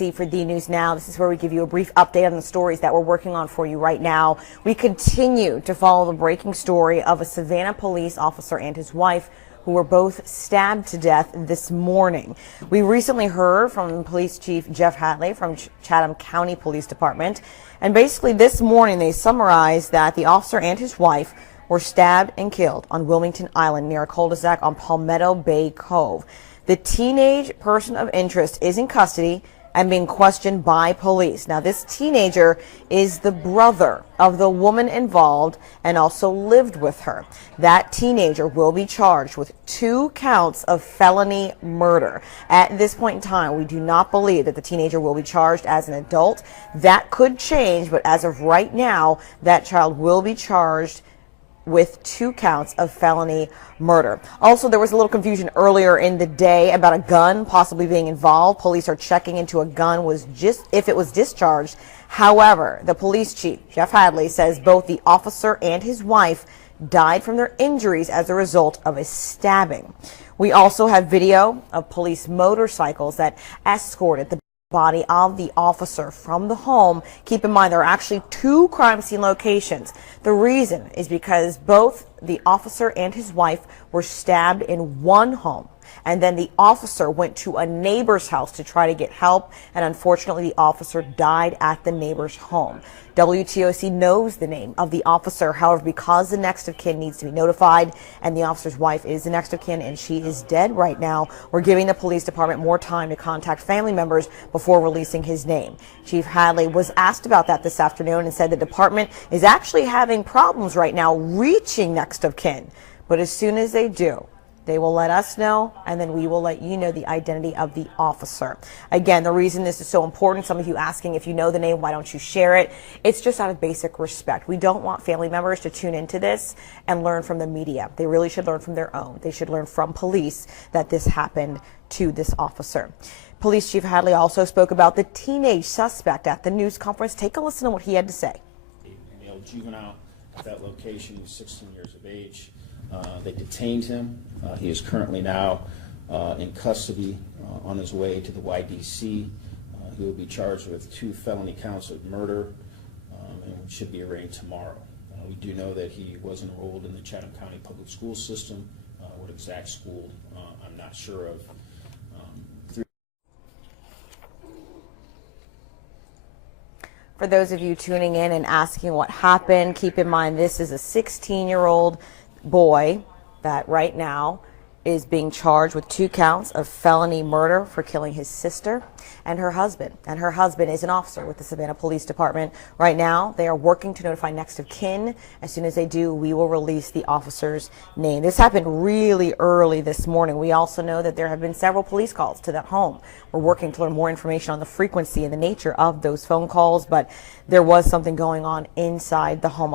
WTOC for the News Now. This is where we give you a brief update on the stories that we're working on for you right now. We continue to follow the breaking story of a Savannah police officer and his wife who were both stabbed to death this morning. We recently heard from Police Chief Jeff Hadley from Chatham County Police Department. And basically this morning they summarized that the officer and his wife were stabbed and killed on Wilmington Island near a cul-de-sac on Palmetto Bay Cove. The teenage person of interest is in custody and being questioned by police. Now, this teenager is the brother of the woman involved and also lived with her. That teenager will be charged with 2 counts of felony murder. At this point in time, we do not believe that the teenager will be charged as an adult. That could change, but as of right now, that child will be charged with 2 counts of felony murder. Also, there was a little confusion earlier in the day about a gun possibly being involved. Police are checking into a gun if it was discharged. However, the police chief, Jeff Hadley, says both the officer and his wife died from their injuries as a result of a stabbing. We also have video of police motorcycles that escorted the body of the officer from the home. Keep in mind, there are actually 2 crime scene locations. The reason is because both the officer and his wife were stabbed in one home, and then the officer went to a neighbor's house to try to get help, and unfortunately the officer died at the neighbor's home. WTOC knows the name of the officer. However, because the next of kin needs to be notified and the officer's wife is the next of kin and she is dead right now, we're giving the police department more time to contact family members before releasing his name. Chief Hadley was asked about that this afternoon and said the department is actually having problems right now reaching next of kin. But as soon as they do, they will let us know, and then we will let you know the identity of the officer. Again, the reason this is so important, some of you asking if you know the name, why don't you share it? It's just out of basic respect. We don't want family members to tune into this and learn from the media. They really should learn from their own. They should learn from police that this happened to this officer. Police Chief Hadley also spoke about the teenage suspect at the news conference. Take a listen to what he had to say. A male juvenile at that location, he was 16 years of age. They detained him. He is currently now in custody on his way to the YDC. He will be charged with 2 felony counts of murder and should be arraigned tomorrow. We do know that he was enrolled in the Chatham County Public School System. What exact school, I'm not sure of. For those of you tuning in and asking what happened, keep in mind this is a 16-year-old boy that right now is being charged with 2 counts of felony murder for killing his sister and her husband. And her husband is an officer with the Savannah Police Department. Right now, they are working to notify next of kin. As soon as they do, we will release the officer's name. This happened really early this morning. We also know that there have been several police calls to that home. We're working to learn more information on the frequency and the nature of those phone calls, but there was something going on inside the home.